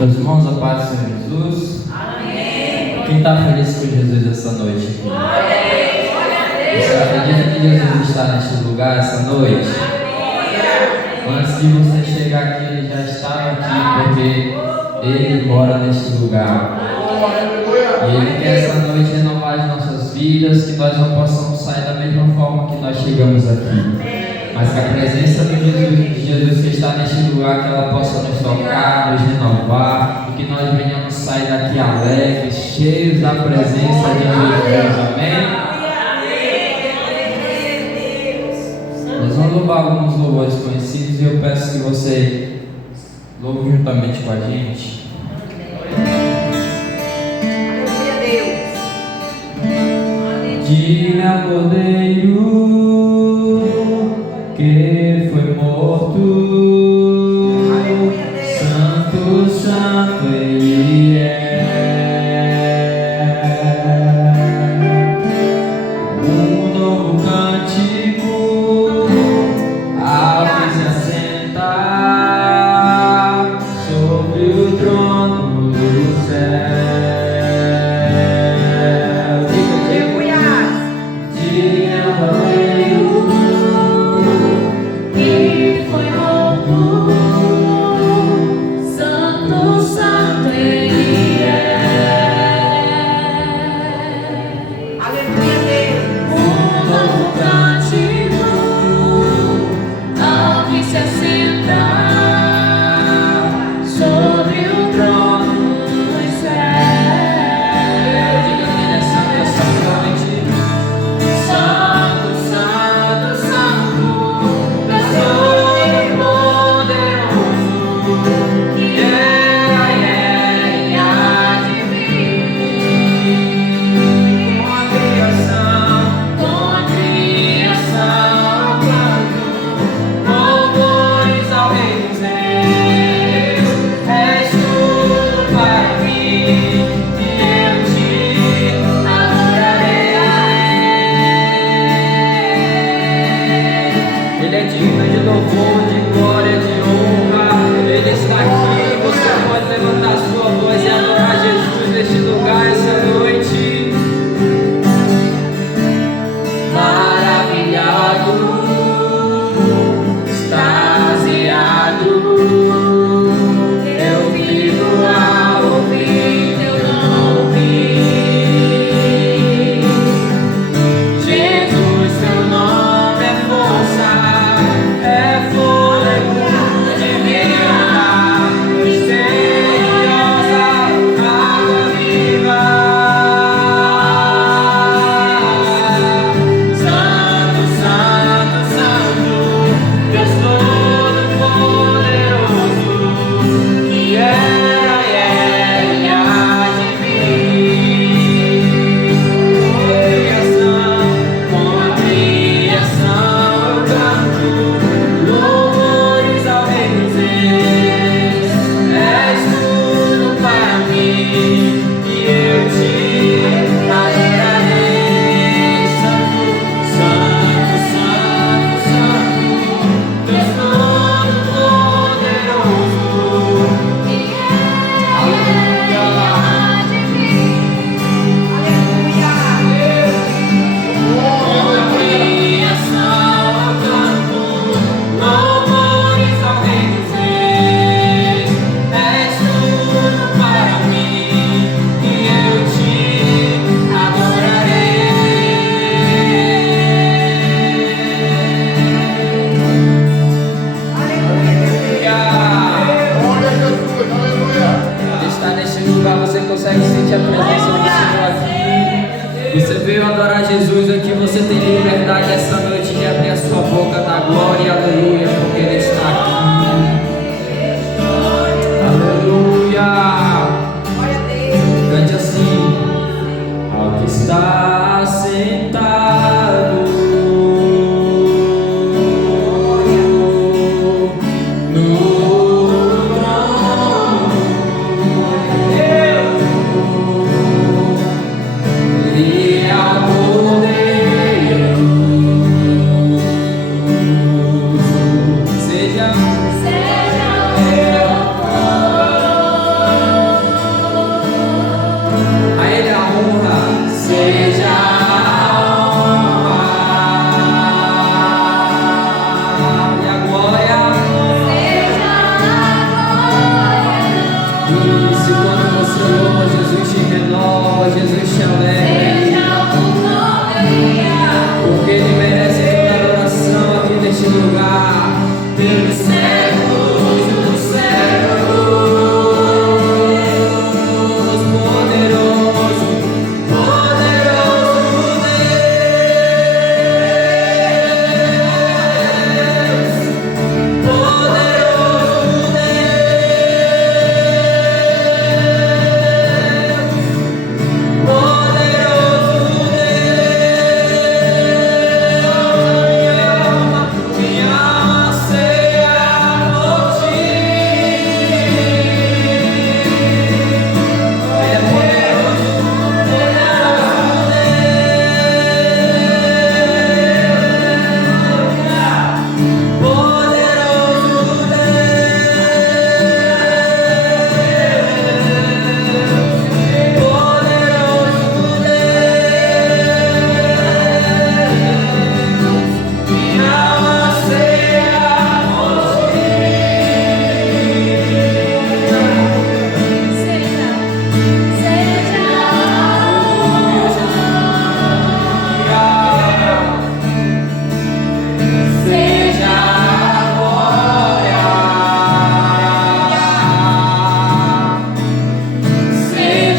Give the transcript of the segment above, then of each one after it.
Meus irmãos, a paz do Senhor Jesus. Amém. Quem está feliz com Jesus essa noite aqui? Você acredita que Jesus está neste lugar essa noite? Antes de você chegar aqui, Ele já estava aqui, porque Ele mora neste lugar. E Ele quer essa noite renovar as nossas vidas, que nós não possamos sair da mesma forma que nós chegamos aqui. Mas que a presença de Jesus que está neste lugar, que ela possa nos tocar, nos renovar, e que nós venhamos sair daqui alegres, cheios da presença de Jesus. Amém? Nós vamos louvar alguns louvores conhecidos e eu peço que você louve juntamente com a gente. De meu cordeiro que foi morto, Santo, Santo Ele é. Um novo cântico ao que se assentar sobre o trono do céu.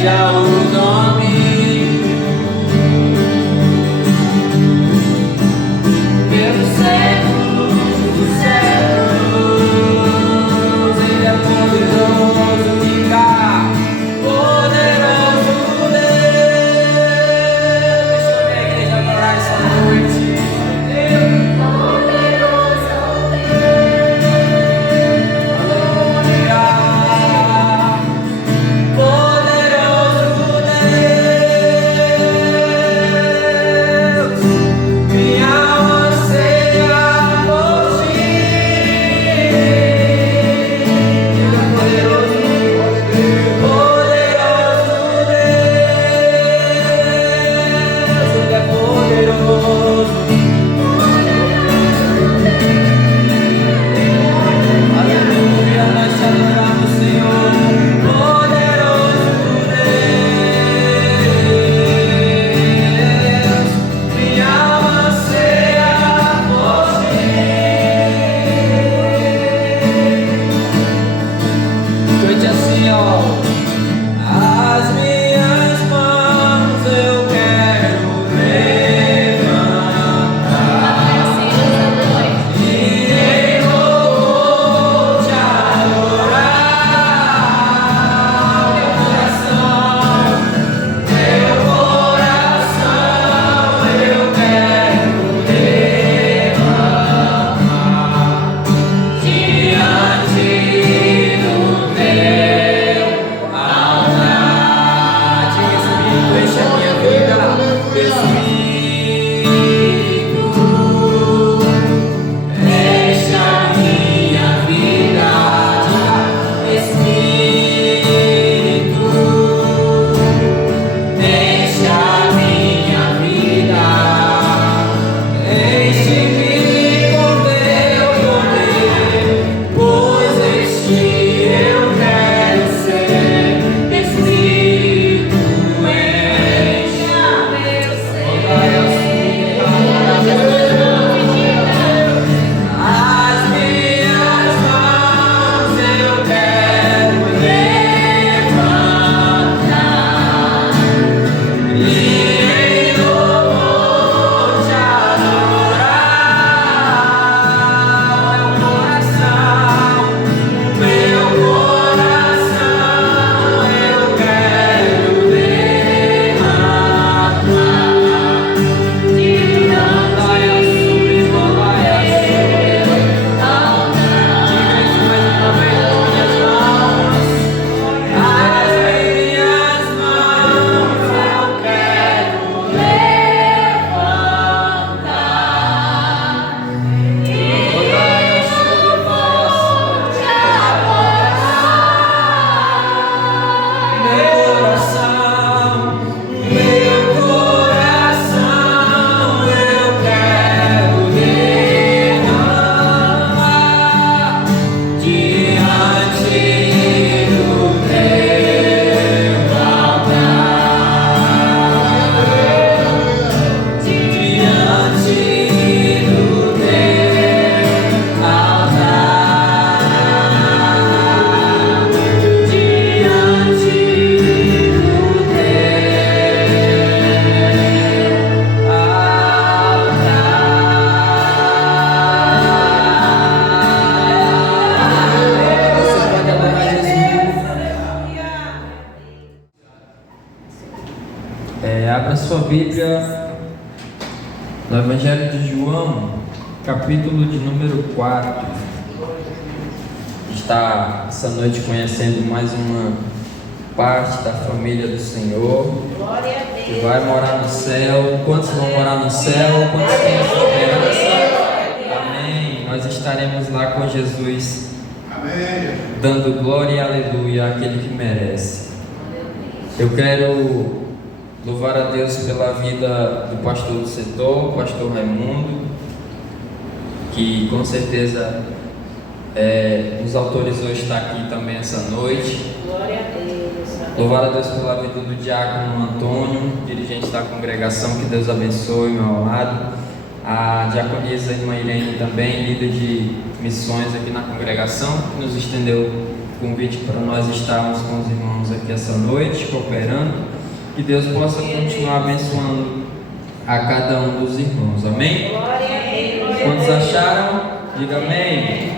seja o nome. Pelo século dos séculos, Ele é poderoso, fica poderoso Deus. Deixa eu ver a igreja adorar essa noite. Abra sua Bíblia no Evangelho de João, capítulo de número 4. Está essa noite conhecendo mais uma parte da família do Senhor, que vai morar no céu. Quantos vão morar no céu? Quantos têm essa esperança? Amém. Nós estaremos lá com Jesus, amém, dando glória e aleluia àquele que merece. Eu quero louvar a Deus pela vida do pastor do setor, o pastor Raimundo, que com certeza nos autorizou a estar aqui também essa noite. Glória a Deus. Louvar a Deus pela vida do diácono Antônio, dirigente da congregação, que Deus abençoe, meu amado. A diaconisa irmã Irene também, líder de missões aqui na congregação, que nos estendeu convite para nós estarmos com os irmãos aqui essa noite, cooperando. Que Deus possa continuar abençoando a cada um dos irmãos. Amém? Quantos acharam? Diga amém.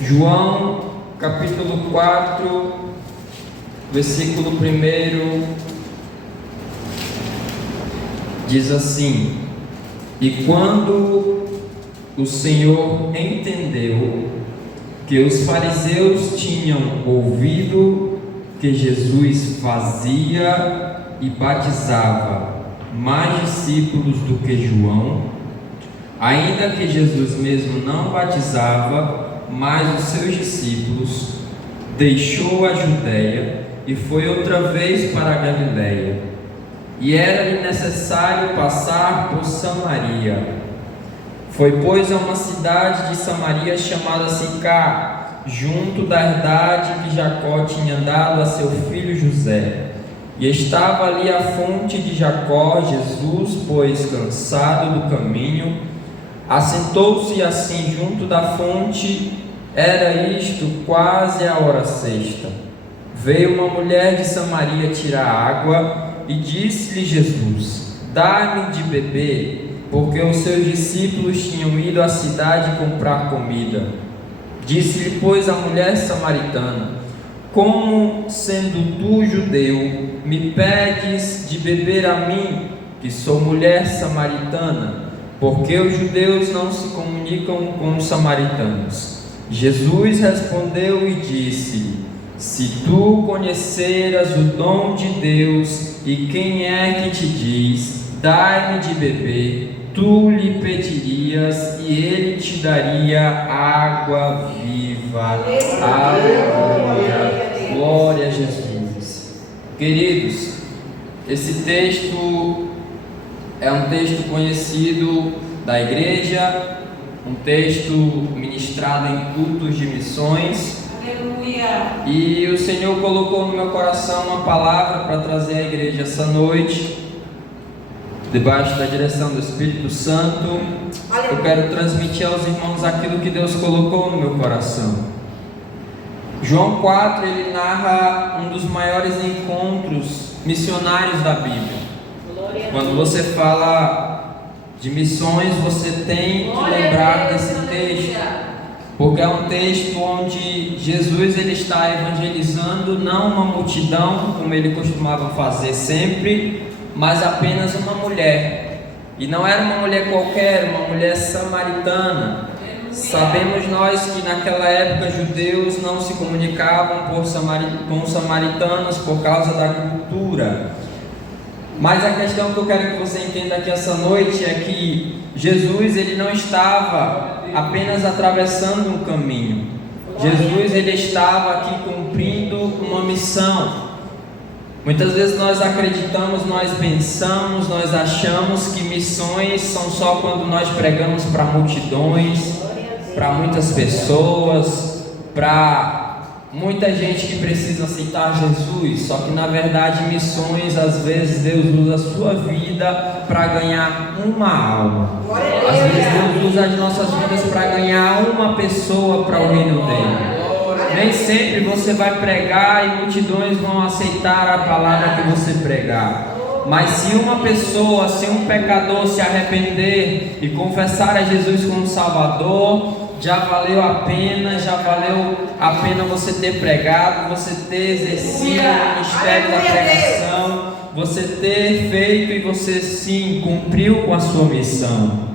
João, capítulo 4, versículo 1, diz assim: E quando o Senhor entendeu que os fariseus tinham ouvido que Jesus fazia e batizava mais discípulos do que João, ainda que Jesus mesmo não batizava mais os seus discípulos, deixou a Judéia e foi outra vez para a Galiléia. E era-lhe necessário passar por Samaria. Foi, pois, a uma cidade de Samaria chamada Sicar, junto da herdade que Jacó tinha dado a seu filho José. E estava ali a fonte de Jacó. Jesus, pois, cansado do caminho, assentou-se assim junto da fonte. Era isto quase a hora sexta. Veio uma mulher de Samaria tirar água e disse-lhe Jesus: Dá-me de beber, porque os seus discípulos tinham ido à cidade comprar comida. Disse-lhe, pois, a mulher samaritana: Como, sendo tu judeu, me pedes de beber a mim, que sou mulher samaritana? Porque os judeus não se comunicam com os samaritanos. Jesus respondeu e disse: Se tu conheceras o dom de Deus e quem é que te diz: Dai-me de beber, tu lhe pedirias e ele te daria água viva. Aleluia. Glória a Jesus. Queridos, esse texto é um texto conhecido da igreja, um texto ministrado em cultos de missões. Aleluia. E o Senhor colocou no meu coração uma palavra para trazer à igreja essa noite, debaixo da direção do Espírito Santo. Eu quero transmitir aos irmãos aquilo que Deus colocou no meu coração. João 4, ele narra um dos maiores encontros missionários da Bíblia. Quando você fala de missões, você tem que lembrar desse texto, porque é um texto onde Jesus ele está evangelizando não uma multidão, como ele costumava fazer sempre, mas apenas uma mulher. E não era uma mulher qualquer, uma mulher samaritana. Sabemos nós que naquela época judeus não se comunicavam com samaritanos por causa da cultura. Mas a questão que eu quero que você entenda aqui essa noite é que Jesus ele não estava apenas atravessando um caminho. Jesus ele estava aqui cumprindo uma missão. Muitas vezes nós acreditamos, nós pensamos, nós achamos que missões são só quando nós pregamos para multidões, para muitas pessoas, para muita gente que precisa aceitar Jesus. Só que na verdade missões, às vezes Deus usa a sua vida para ganhar uma alma. Às vezes Deus usa as nossas vidas para ganhar uma pessoa para o reino dele. Nem sempre você vai pregar e multidões vão aceitar a palavra que você pregar. Mas se uma pessoa, se um pecador se arrepender e confessar a Jesus como Salvador, já valeu a pena você ter pregado, você ter exercido o ministério da pregação, você ter feito e você sim cumpriu com a sua missão.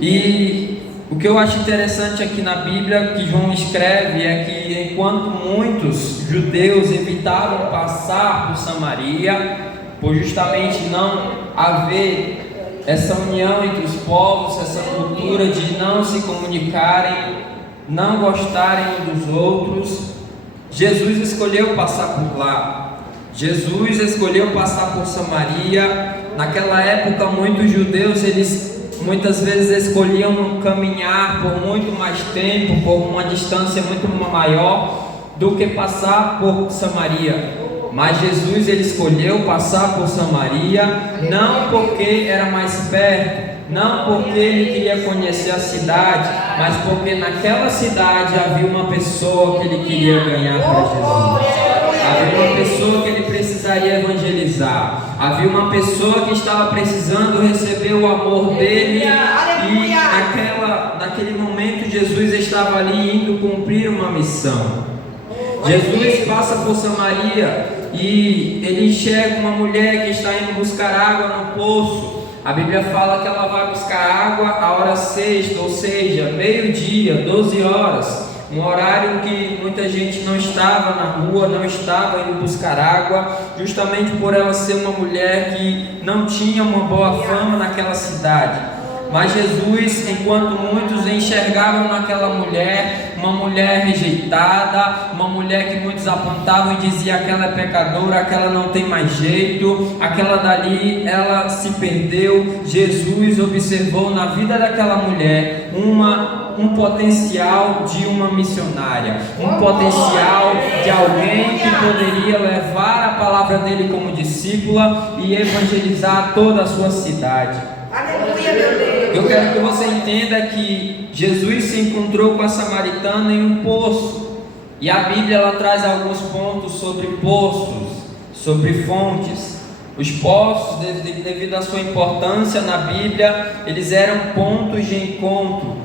E o que eu acho interessante aqui na Bíblia que João escreve é que enquanto muitos judeus evitavam passar por Samaria, por justamente não haver essa união entre os povos, essa cultura de não se comunicarem, não gostarem uns dos outros, Jesus escolheu passar por lá. Jesus escolheu passar por Samaria. Naquela época muitos judeus muitas vezes escolhiam caminhar por muito mais tempo, por uma distância muito maior do que passar por Samaria. Mas Jesus ele escolheu passar por Samaria, não porque era mais perto, não porque ele queria conhecer a cidade, mas porque naquela cidade havia uma pessoa que ele queria ganhar para Jesus. Havia uma pessoa que ele precisaria evangelizar. Havia uma pessoa que estava precisando receber o amor dele. E naquele momento Jesus estava ali indo cumprir uma missão. Jesus passa por Samaria e ele enxerga uma mulher que está indo buscar água no poço. A Bíblia fala que ela vai buscar água à hora sexta, ou seja, meio-dia, 12 horas. Um horário que muita gente não estava na rua, não estava indo buscar água, justamente por ela ser uma mulher que não tinha uma boa fama naquela cidade. Mas Jesus, enquanto muitos enxergavam naquela mulher, uma mulher rejeitada, uma mulher que muitos apontavam e diziam: aquela é pecadora, aquela não tem mais jeito, aquela dali, ela se perdeu. Jesus observou na vida daquela mulher um potencial de uma missionária, um potencial de alguém que poderia levar a palavra dele como discípula e evangelizar toda a sua cidade. Aleluia, meu Deus. Eu quero que você entenda que Jesus se encontrou com a samaritana em um poço. E a Bíblia ela traz alguns pontos sobre poços, sobre fontes. Os poços, devido à sua importância na Bíblia, eles eram pontos de encontro.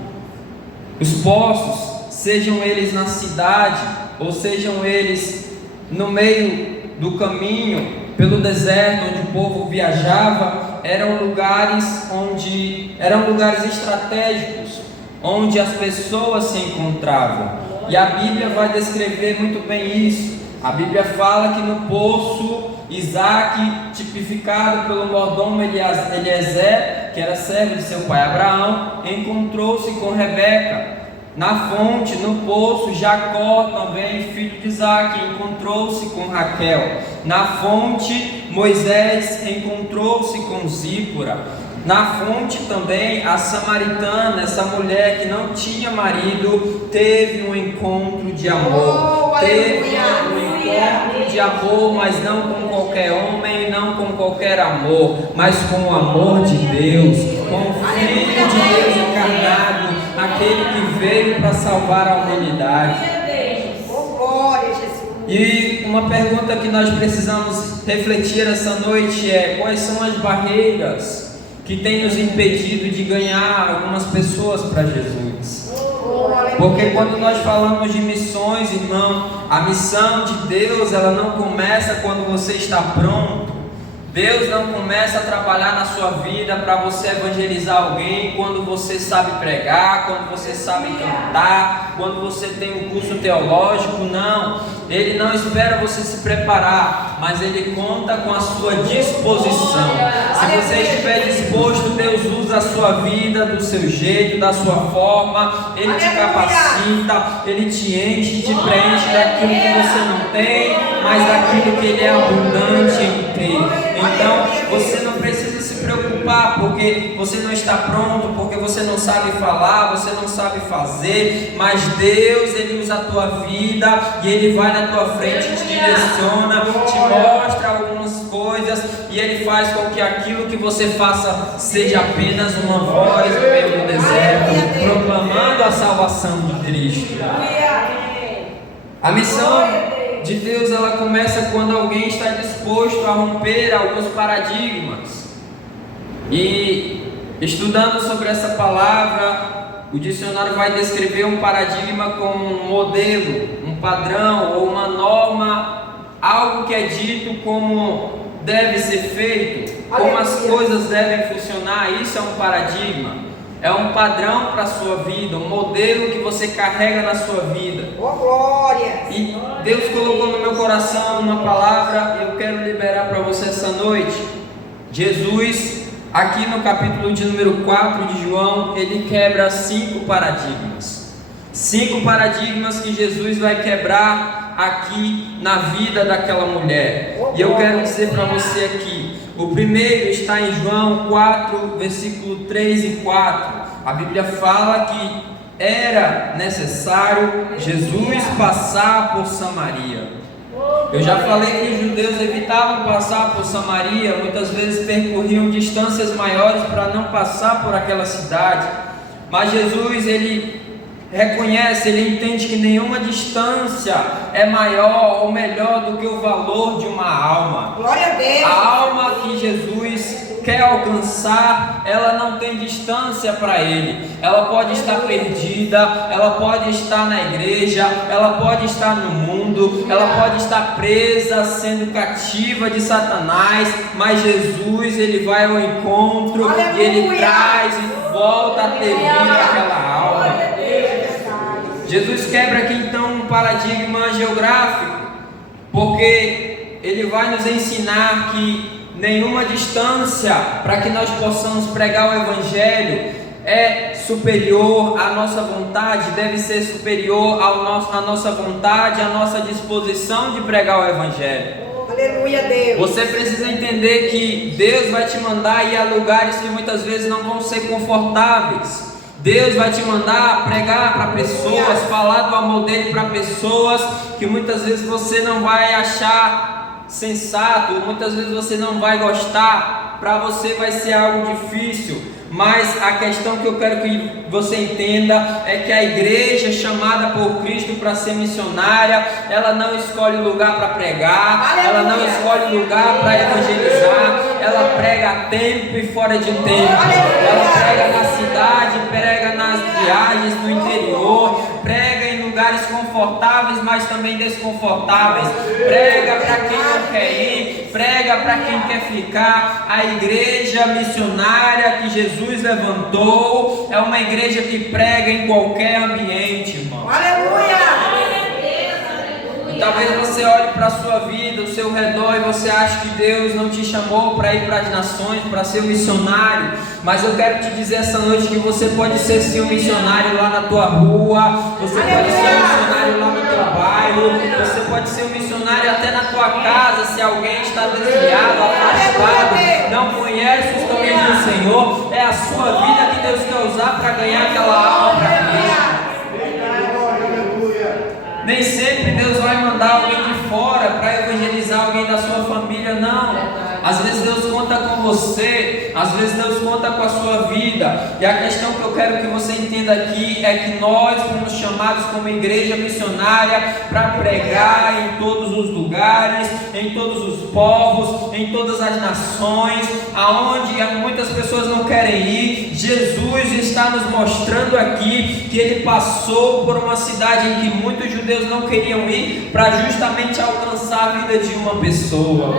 Os poços, sejam eles na cidade, ou sejam eles no meio do caminho, pelo deserto onde o povo viajava, eram lugares estratégicos, onde as pessoas se encontravam. E a Bíblia vai descrever muito bem isso. A Bíblia fala que no poço, Isaac, tipificado pelo mordomo Eliezer, que era servo de seu pai Abraão, encontrou-se com Rebeca. Na fonte, no poço, Jacó, também filho de Isaac, encontrou-se com Raquel. Na fonte, Moisés encontrou-se com Zípora. Na fonte também, a samaritana, essa mulher que não tinha marido, teve um encontro de amor. Teve um encontro de amor, mas não com qualquer homem, não com qualquer amor, mas com o amor de Deus, com o Filho de Deus encarnado, aquele que veio para salvar a humanidade. E uma pergunta que nós precisamos refletir essa noite é: quais são as barreiras que têm nos impedido de ganhar algumas pessoas para Jesus? Porque quando nós falamos de missões, irmão, a missão de Deus, ela não começa quando você está pronto. Deus não começa a trabalhar na sua vida para você evangelizar alguém quando você sabe pregar, quando você sabe cantar, quando você tem um curso teológico. Não, Ele não espera você se preparar, mas Ele conta com a sua disposição. Se você estiver disposto, Deus usa a sua vida do seu jeito, da sua forma. Ele te capacita, Ele te enche, te preenche daquilo que você não tem, mas daquilo que Ele é abundante em ter. Então, você não precisa se preocupar porque você não está pronto, porque você não sabe falar, você não sabe fazer, mas Deus, Ele usa a tua vida e Ele vai na tua frente, te direciona, te mostra algumas coisas e Ele faz com que aquilo que você faça seja apenas uma voz no meio do deserto, proclamando a salvação de Cristo. A missão de Deus, ela começa quando alguém está disposto a romper alguns paradigmas. E estudando sobre essa palavra, o dicionário vai descrever um paradigma como um modelo, um padrão ou uma norma, algo que é dito como deve ser feito, como as coisas devem funcionar. Isso é um paradigma. É um padrão para a sua vida, um modelo que você carrega na sua vida. Oh, glória! E Deus colocou no meu coração uma palavra e eu quero liberar para você essa noite. Jesus, aqui no capítulo de número 4 de João, ele quebra 5 paradigmas. 5 paradigmas que Jesus vai quebrar aqui na vida daquela mulher. E eu quero dizer para você aqui. O primeiro está em João 4, versículo 3 e 4. A Bíblia fala que era necessário Jesus passar por Samaria. Eu já falei que os judeus evitavam passar por Samaria, muitas vezes percorriam distâncias maiores para não passar por aquela cidade. Mas Jesus, ele reconhece, ele entende que nenhuma distância é maior ou melhor do que o valor de uma alma. Glória a Deus. A alma que Jesus quer alcançar, ela não tem distância para ele. Ela pode estar perdida, ela pode estar na igreja, ela pode estar no mundo, ela pode estar presa, sendo cativa de Satanás, mas Jesus, ele vai ao encontro e ele traz e volta a ter vida àquela alma. Jesus quebra aqui então um paradigma geográfico, porque ele vai nos ensinar que nenhuma distância para que nós possamos pregar o Evangelho é superior à nossa vontade, deve ser superior à nossa vontade, à nossa disposição de pregar o Evangelho. Aleluia, Deus. Você precisa entender que Deus vai te mandar ir a lugares que muitas vezes não vão ser confortáveis. Deus vai te mandar pregar para pessoas, falar do amor dele para pessoas que muitas vezes você não vai achar sensato, muitas vezes você não vai gostar, para você vai ser algo difícil. Mas a questão que eu quero que você entenda é que a igreja chamada por Cristo para ser missionária, ela não escolhe lugar para pregar, ela não escolhe lugar para evangelizar, ela prega a tempo e fora de tempo, ela prega na cidade, prega nas viagens no interior, prega em lugares confortáveis, mas também desconfortáveis, prega para quem não quer ir, prega para quem quer ficar. A igreja missionária que Jesus levantou é uma igreja que prega em qualquer ambiente, irmão. Aleluia! E talvez você olhe para a sua vida, o seu redor, e você ache que Deus não te chamou para ir para as nações, para ser um missionário. Mas eu quero te dizer essa noite que você pode ser sim um missionário lá na tua rua, você pode ser um missionário lá no teu bairro, você pode ser um missionário até na tua casa. Se alguém está desviado, afastado, não conhece os caminhos do Senhor, é a sua vida que Deus quer usar para ganhar aquela alma para Cristo. Nem sempre Deus vai mandar alguém de fora para evangelizar alguém da sua família, não. Às vezes Deus conta com você, às vezes Deus conta com a sua vida. E a questão que eu quero que você entenda aqui é que nós fomos chamados como igreja missionária para pregar em todos os lugares, em todos os povos, em todas as nações, aonde muitas pessoas não querem ir. Jesus está nos mostrando aqui que ele passou por uma cidade em que muitos judeus não queriam ir, para justamente alcançar a vida de uma pessoa.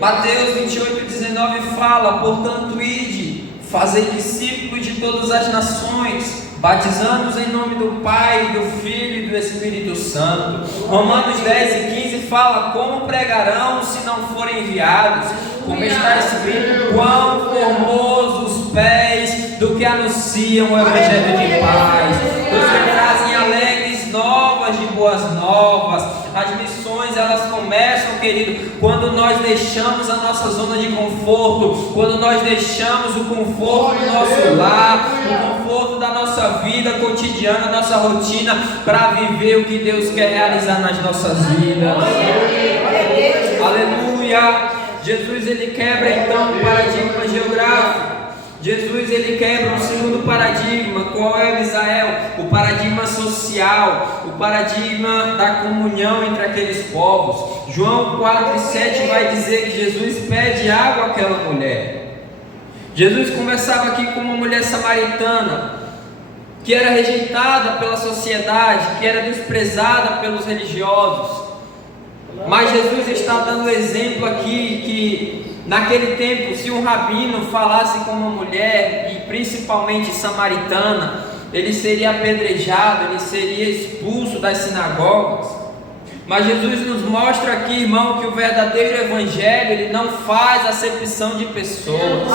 Mateus 28:19 fala: portanto, ide, fazei discípulos de todas as nações, batizando-os em nome do Pai, do Filho e do Espírito Santo. Romanos 10:15 fala: como pregarão se não forem enviados? Como está escrito: quão formosos os pés do que anunciam o Evangelho de paz, dos que trazem alegres novas de boas novas. As missões, elas começam, querido, quando nós deixamos a nossa zona de conforto, quando nós deixamos o conforto do nosso lar, o conforto da nossa vida cotidiana, nossa rotina, para viver o que Deus quer realizar nas nossas vidas. Aleluia! Jesus, ele quebra então o paradigma geográfico. Jesus, ele quebra o segundo paradigma. Qual é, Israel? O paradigma social, o paradigma da comunhão entre aqueles povos. João 4:7 vai dizer que Jesus pede água àquela mulher. Jesus conversava aqui com uma mulher samaritana que era rejeitada pela sociedade, que era desprezada pelos religiosos. Mas Jesus está dando exemplo aqui que naquele tempo, se um rabino falasse com uma mulher, e principalmente samaritana, ele seria apedrejado, ele seria expulso das sinagogas. Mas Jesus nos mostra aqui, irmão, que o verdadeiro evangelho, ele não faz acepção de pessoas.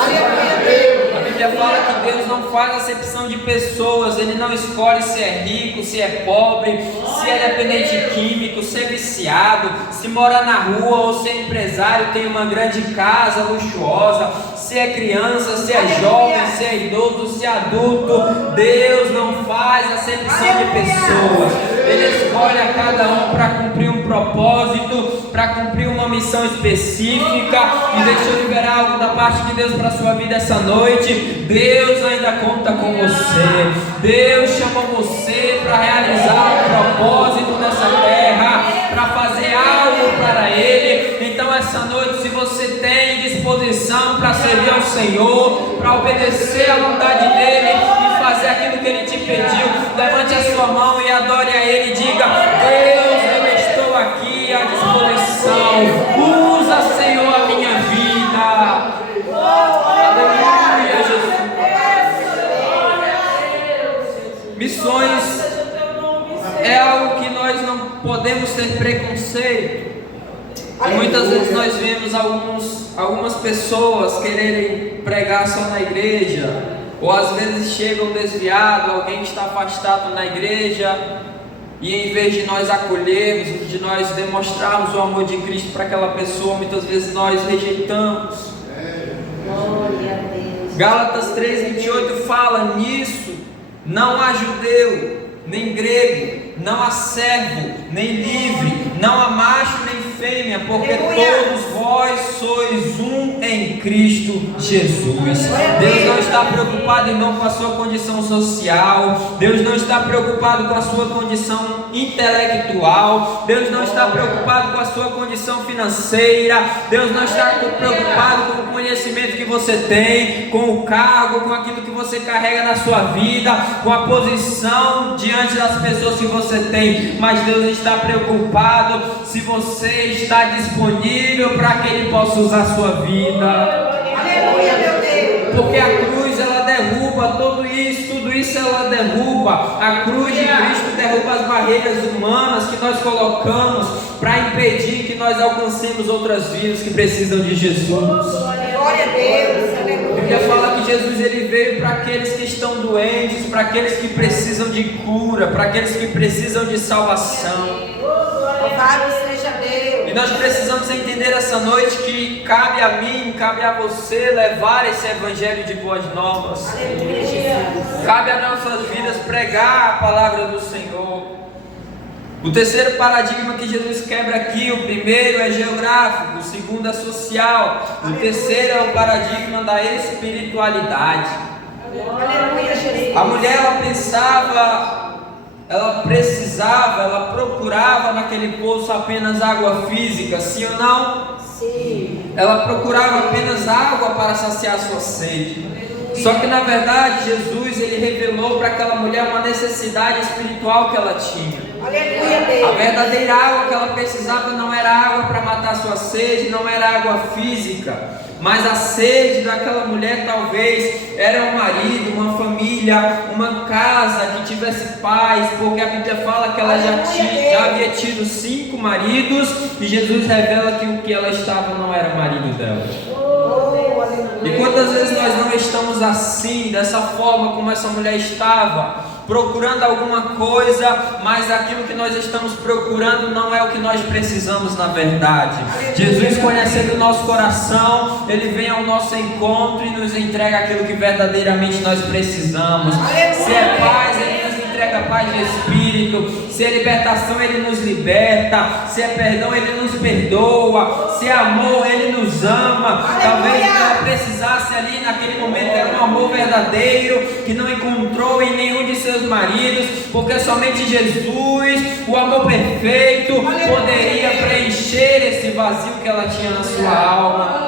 A Bíblia fala que Deus não faz acepção de pessoas. Ele não escolhe se é rico, se é pobre, se é dependente químico, se é viciado, se mora na rua ou se é empresário, tem uma grande casa luxuosa, se é criança, se é jovem, se é idoso, se é adulto. Deus não faz acepção de pessoas. Ele escolhe a cada um para cumprir um propósito. para cumprir uma missão específica e deixa eu liberar algo da parte de Deus para a sua vida essa noite. Deus ainda conta com você. Deus chamou você para realizar um propósito nessa terra, para fazer algo para Ele. Então essa noite, se você tem disposição para servir ao Senhor, para obedecer à vontade dEle e fazer aquilo que Ele te pediu, levante a sua mão e adore a Ele e diga: Deus, eu estou aqui à disposição, usa, Senhor, a minha vida. Aleluia, Jesus. Missões é algo que nós não podemos ter preconceito. E muitas vezes nós vemos algumas pessoas quererem pregar só na igreja, ou às vezes chegam desviado, alguém que está afastado na igreja, e em vez de nós acolhermos, de nós demonstrarmos o amor de Cristo para aquela pessoa, muitas vezes nós rejeitamos. Gálatas 3:28 fala nisso: não há judeu, nem grego, não há servo, nem livre, não há macho, nem fêmea, porque todos vós sois um em Cristo Jesus. Deus não está preocupado, irmão, com a sua condição social. Deus não está preocupado com a sua condição intelectual. Deus não está preocupado com a sua condição financeira. Deus não está preocupado com o conhecimento que você tem, com o cargo, com aquilo que você carrega na sua vida, com a posição diante das pessoas que você tem. Mas Deus está preocupado se você está disponível para que Ele possa usar a sua vida. Aleluia, meu Deus. Porque a cruz, ela derruba tudo isso ela derruba. A cruz de Cristo derruba as barreiras humanas que nós colocamos para impedir que nós alcancemos outras vidas que precisam de Jesus. Glória a Deus. Aleluia. A Bíblia fala que Jesus, ele veio para aqueles que estão doentes, para aqueles que precisam de cura, para aqueles que precisam de salvação. Louvado seja Deus. E nós precisamos entender essa noite que cabe a mim, cabe a você levar esse evangelho de boas novas. Aleluia, Jesus. Cabe a nossas vidas pregar a palavra do Senhor. O terceiro paradigma que Jesus quebra aqui, o primeiro é geográfico, o segundo é social, o terceiro é o paradigma da espiritualidade. Aleluia, Jesus. A mulher, ela pensava, ela precisava, ela procurava naquele poço apenas água física, sim ou não? Sim. Ela procurava apenas água para saciar sua sede. Só que na verdade Jesus, ele revelou para aquela mulher uma necessidade espiritual que ela tinha. Aleluia, A Deus. verdadeira água que ela precisava não era água para matar sua sede, não era água física, mas a sede daquela mulher talvez era um marido, uma família, uma casa que tivesse paz, porque a Bíblia fala que ela já havia tido 5 maridos, e Jesus revela que o que ela estava não era marido dela. Oh, aleluia. E quantas vezes nós não estamos assim, dessa forma como essa mulher estava, procurando alguma coisa, mas aquilo que nós estamos procurando não é o que nós precisamos na verdade. Jesus, conhecendo o nosso coração, Ele vem ao nosso encontro e nos entrega aquilo que verdadeiramente nós precisamos. Se é paz, Ele nos entrega a paz de espírito. Se é libertação, Ele nos liberta. Se é perdão, Ele nos perdoa. Se é amor, Ele nos ama. Talvez o que ela precisasse ali naquele momento era um amor verdadeiro que não encontrou em nenhum de seus maridos, porque somente Jesus, o amor perfeito, poderia preencher esse vazio que ela tinha na sua alma.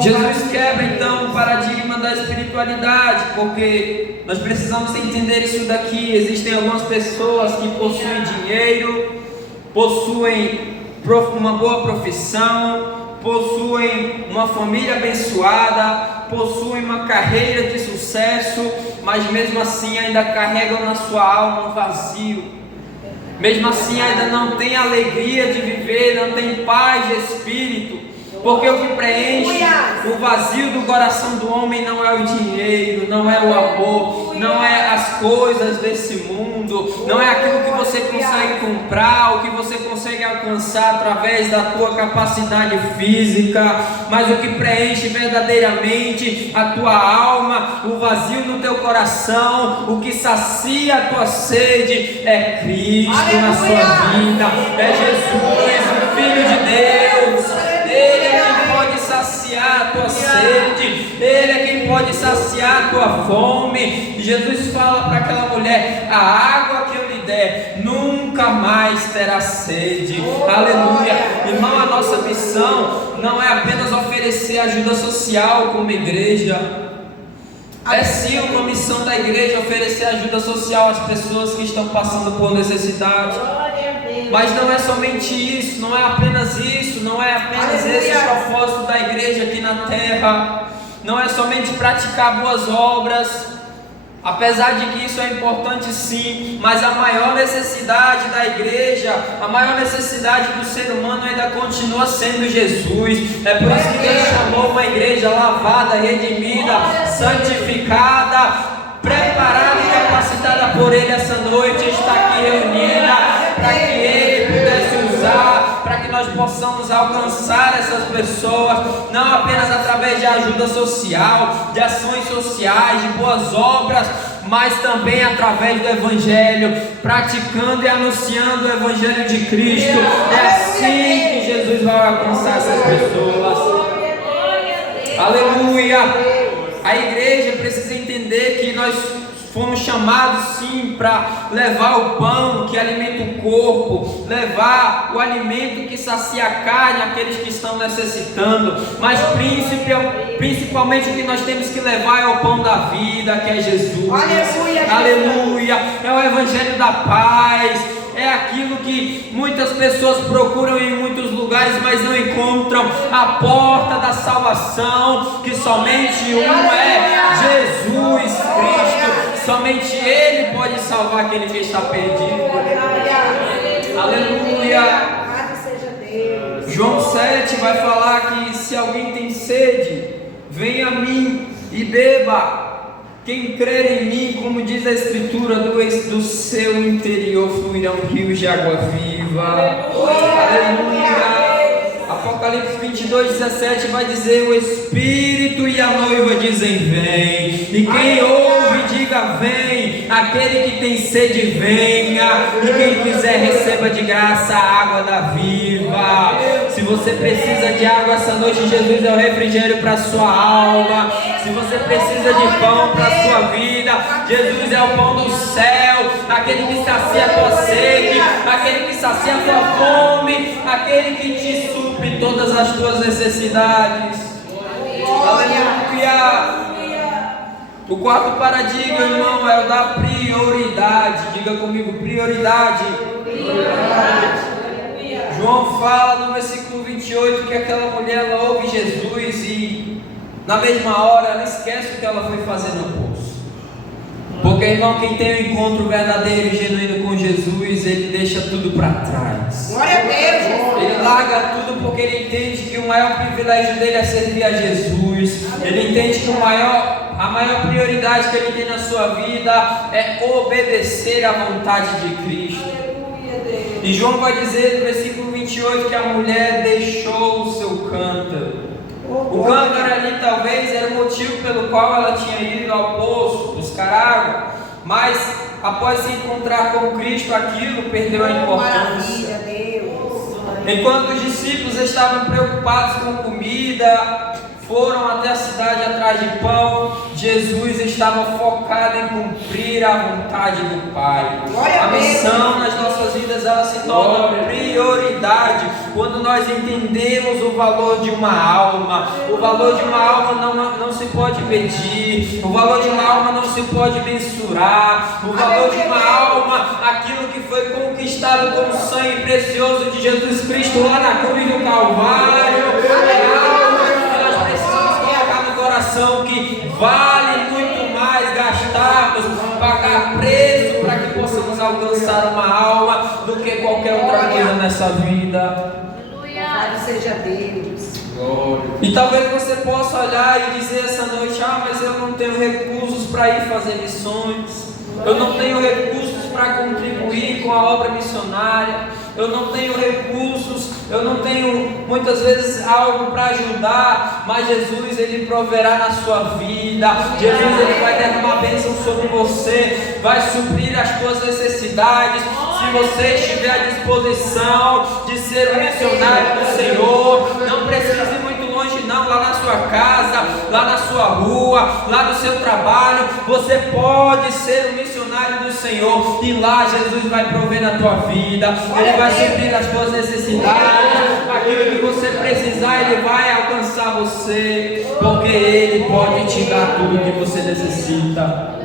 Jesus quebra então o paradigma da espiritualidade, porque nós precisamos entender isso daqui. Existem algumas pessoas que possuem dinheiro, possuem uma boa profissão, possuem uma família abençoada, possuem uma carreira de sucesso, mas mesmo assim ainda carregam na sua alma um vazio. Mesmo assim ainda não tem alegria de viver, não tem paz de espírito. Porque o que preenche o vazio do coração do homem não é o dinheiro, não é o amor, não é as coisas desse mundo, não é aquilo que você consegue comprar, o que você consegue alcançar através da tua capacidade física, mas o que preenche verdadeiramente a tua alma, o vazio no teu coração, o que sacia a tua sede é Cristo na sua vida, é Jesus, o Filho de Deus. Ele é quem pode saciar a tua sede, Ele é quem pode saciar a tua fome. Jesus fala para aquela mulher: a água que eu lhe der nunca mais terá sede. Aleluia. Irmão, a nossa missão não é apenas oferecer ajuda social como igreja. É sim uma missão da igreja oferecer ajuda social às pessoas que estão passando por necessidade. Mas não é somente isso, não é apenas isso, não é apenas esse o propósito da igreja aqui na terra. Não é somente praticar boas obras, apesar de que isso é importante sim, mas a maior necessidade da igreja, a maior necessidade do ser humano ainda continua sendo Jesus. É por isso que Deus chamou uma igreja lavada, redimida, santificada, preparada e capacitada por Ele essa noite, está aqui reunida, para que Ele pudesse usar, para que nós possamos alcançar essas pessoas, não apenas através de ajuda social, de ações sociais, de boas obras, mas também através do Evangelho, praticando e anunciando o Evangelho de Cristo. É assim que Jesus vai alcançar essas pessoas. Aleluia! A igreja precisa entender que nós fomos chamados sim para levar o pão que alimenta o corpo, levar o alimento que sacia a carne àqueles que estão necessitando, mas principalmente o que nós temos que levar é o pão da vida, que é Jesus. Aleluia! Aleluia! É o Evangelho da paz. É aquilo que muitas pessoas procuram em muitos lugares, mas não encontram. A porta da salvação, que somente um é Jesus Cristo. Somente Ele pode salvar aquele que está perdido. Aleluia. João 7 vai falar que se alguém tem sede, venha a mim e beba. Quem crer em mim, como diz a Escritura, do seu interior fluirão rios de água viva. Aleluia. Apocalipse 22:17 vai dizer: o Espírito e a noiva dizem vem, e quem ouve diga vem, aquele que tem sede venha, e quem quiser receba de graça a água da viva. Se você precisa de água essa noite, Jesus é o refrigério para a sua alma. Se você precisa de pão para a sua vida, Jesus é o pão do céu, aquele que sacia a tua sede, aquele que sacia a tua fome, aquele que te supre todas as tuas necessidades. Aleluia! O quarto paradigma, irmão, é o da prioridade. Diga comigo, prioridade. João fala no versículo 28 que aquela mulher, ela ouve Jesus e na mesma hora ela esquece o que ela foi fazer no poço. Porque, irmão, quem tem um encontro verdadeiro e genuíno com Jesus, ele deixa tudo para trás. Glória a Deus. Ele larga tudo porque ele entende que o maior privilégio dele é servir a Jesus. Ele entende que a maior prioridade que ele tem na sua vida é obedecer à vontade de Cristo. E João vai dizer no versículo 28 que a mulher deixou o seu cântaro. O cântaro ali talvez era o motivo pelo qual ela tinha ido ao poço buscar água, mas após se encontrar com Cristo, aquilo perdeu a importância. Enquanto os discípulos estavam preocupados com comida, foram até a cidade atrás de pão, Jesus estava focado em cumprir a vontade do Pai. A missão nas nossas vidas, ela se torna prioridade quando nós entendemos o valor de uma alma. O valor de uma alma não se pode medir, o valor de uma alma não se pode mensurar, o valor de uma alma, aquilo que foi conquistado com o sangue precioso de Jesus Cristo lá na cruz do Calvário, que vale muito mais gastarmos, pagar preço para que possamos alcançar uma alma do que qualquer outra coisa nessa vida. Louvado seja Deus. E talvez você possa olhar e dizer essa noite: ah, mas eu não tenho recursos para ir fazer missões, eu não tenho recursos para contribuir com a obra missionária, eu não tenho recursos, eu não tenho muitas vezes algo para ajudar, mas Jesus, Ele proverá na sua vida. Jesus, Ele vai derramar bênção sobre você, vai suprir as tuas necessidades. Se você estiver à disposição de ser um missionário do Senhor, não precisa ir muito longe não, lá na sua casa, lá na sua rua, lá no seu trabalho, você pode ser um missionário do Senhor, e lá Jesus vai prover na tua vida, Ele vai suprir as tuas necessidades, aquilo que você precisar, Ele vai alcançar você, porque Ele pode te dar tudo que você necessita.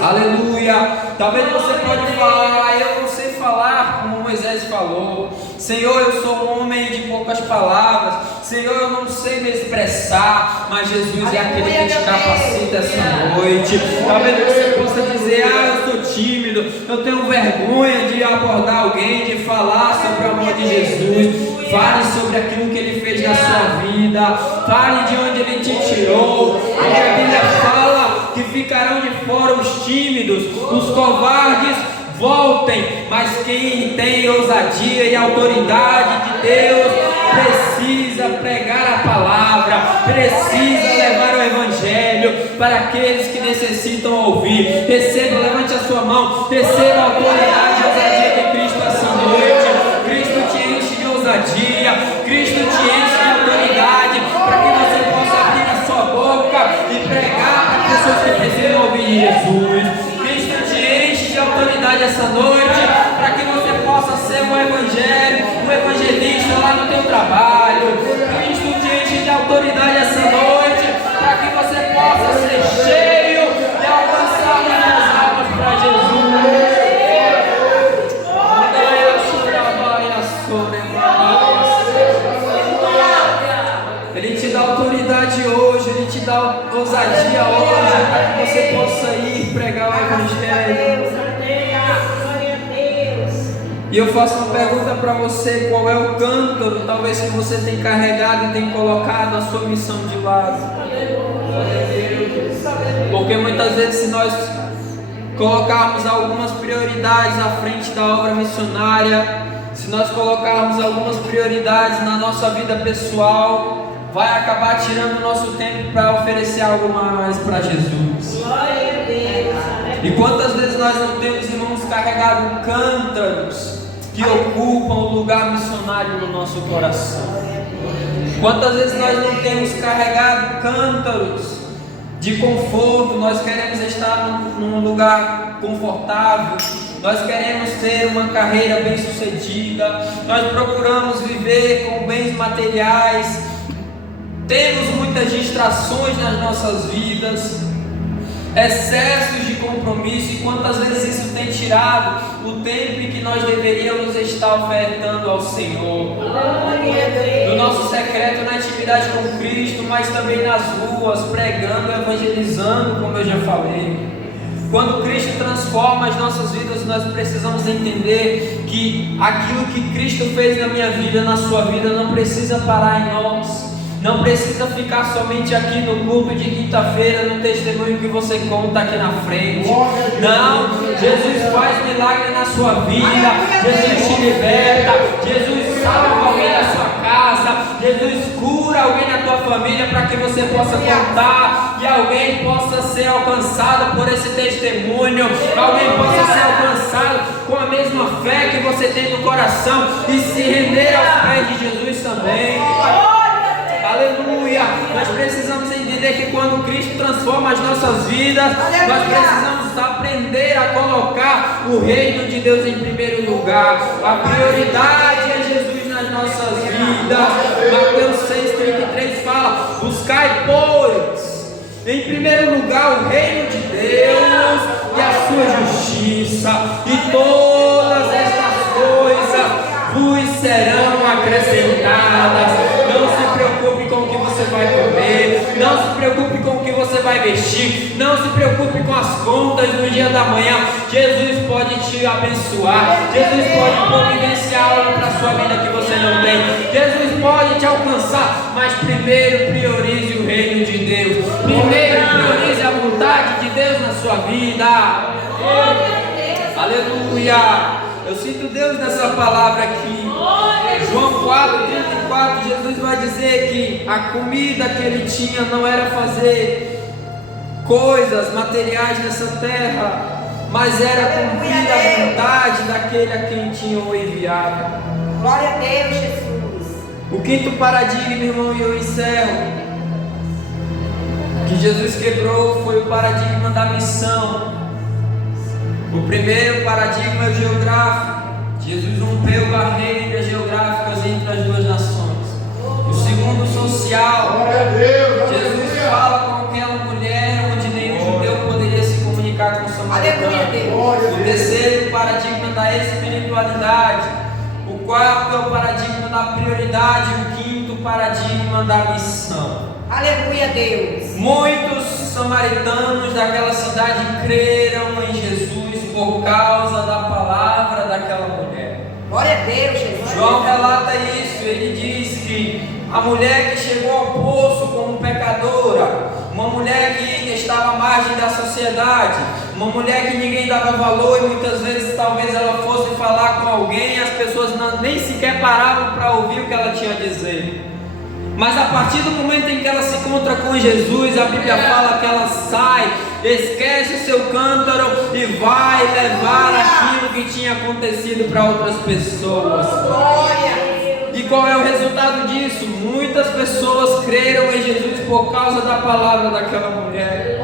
Aleluia. Talvez você pode falar: eu não sei falar como Moisés falou. Senhor, eu sou um homem de poucas palavras. Senhor, eu não sei me expressar. Mas Jesus é aquele que te capacita essa noite. Talvez você possa dizer: ah, eu sou tímido, eu tenho vergonha de abordar alguém, de falar sobre o amor de Jesus. Fale sobre aquilo que Ele fez na sua vida. Fale de onde Ele te tirou. Porque a Bíblia fala que ficarão de fora os tímidos, os covardes. Voltem, mas quem tem ousadia e autoridade de Deus precisa pregar a palavra, precisa levar o Evangelho para aqueles que necessitam ouvir. Receba, levante a sua mão, receba a autoridade e a ousadia de Cristo essa noite. Cristo te enche de ousadia, Cristo te enche de autoridade para que você possa abrir a sua boca e pregar para pessoas que precisam ouvir Jesus. De autoridade essa noite, para que você possa ser um evangelista lá no teu trabalho. Cristo te enche de autoridade essa noite, para que você possa ser cheio e alcançar muitas almas para Jesus. Ele te dá autoridade hoje, Ele te dá ousadia hoje, para que você possa ir pregar o Evangelho. E eu faço uma pergunta para você: qual é o cântaro talvez que você tem carregado e tem colocado a sua missão de lado? Porque muitas vezes, se nós colocarmos algumas prioridades à frente da obra missionária, se nós colocarmos algumas prioridades na nossa vida pessoal, vai acabar tirando o nosso tempo para oferecer algo mais para Jesus. E quantas vezes nós não temos, irmãos, carregado cântaros que ocupam o lugar missionário no nosso coração? Quantas vezes nós não temos carregado cântaros de conforto? Nós queremos estar num lugar confortável, nós queremos ter uma carreira bem sucedida, nós procuramos viver com bens materiais, temos muitas distrações nas nossas vidas, excessos de compromisso. E quantas vezes isso tem tirado o tempo em que nós deveríamos estar ofertando ao Senhor, no nosso secreto, na intimidade com Cristo, mas também nas ruas, pregando, evangelizando, como eu já falei. Quando Cristo transforma as nossas vidas, nós precisamos entender que aquilo que Cristo fez na minha vida, na sua vida, não precisa parar em nós. Não precisa ficar somente aqui no culto de quinta-feira, no testemunho que você conta aqui na frente. Não, Jesus faz milagre na sua vida, Jesus te liberta, Jesus salva alguém na sua casa, Jesus cura alguém na tua família, para que você possa contar e alguém possa ser alcançado por esse testemunho, alguém possa ser alcançado com a mesma fé que você tem no coração e se render aos pés de Jesus também. Aleluia! Nós precisamos entender que quando Cristo transforma as nossas vidas, nós precisamos aprender a colocar o reino de Deus em primeiro lugar. A prioridade é Jesus nas nossas vidas. Mateus 6,33 fala: buscai, pois, em primeiro lugar o reino de Deus e a sua justiça, e todas estas coisas vos serão acrescentadas. Não se preocupe com o que você vai comer, não se preocupe com o que você você vai vestir, não se preocupe com as contas no dia da manhã. Jesus pode te abençoar, Jesus pode providenciar algo para a sua vida que você não tem, Jesus pode te alcançar, mas primeiro priorize o reino de Deus, primeiro priorize a vontade de Deus na sua vida. Aleluia! Eu sinto Deus nessa palavra aqui. João 4:34, Jesus vai dizer que a comida que ele tinha não era fazer coisas materiais nessa terra, mas era cumprir a vontade daquele a quem tinha o enviado. Glória a Deus, Jesus. O quinto paradigma, irmão, e eu encerro, que Jesus quebrou foi o paradigma da missão. O primeiro paradigma é o geográfico. Jesus rompeu barreiras geográficas entre as duas nações. O segundo, social. Jesus fala com aquela mulher onde nenhum judeu poderia se comunicar com o samaritano. O terceiro, paradigma da espiritualidade. O quarto é o paradigma da prioridade. O quinto, paradigma da missão. Aleluia, Deus. Muitos samaritanos daquela cidade creram em Jesus por causa da palavra daquela mulher. Glória a Deus, Jesus. João relata isso, ele diz que a mulher que chegou ao poço como pecadora, uma mulher que estava à margem da sociedade, uma mulher que ninguém dava valor e muitas vezes talvez ela fosse falar com alguém e as pessoas nem sequer paravam para ouvir o que ela tinha a dizer. Mas a partir do momento em que ela se encontra com Jesus, a Bíblia fala que ela sai, esquece o seu cântaro e vai levar aquilo que tinha acontecido para outras pessoas. E qual é o resultado disso? Muitas pessoas creram em Jesus por causa da palavra daquela mulher.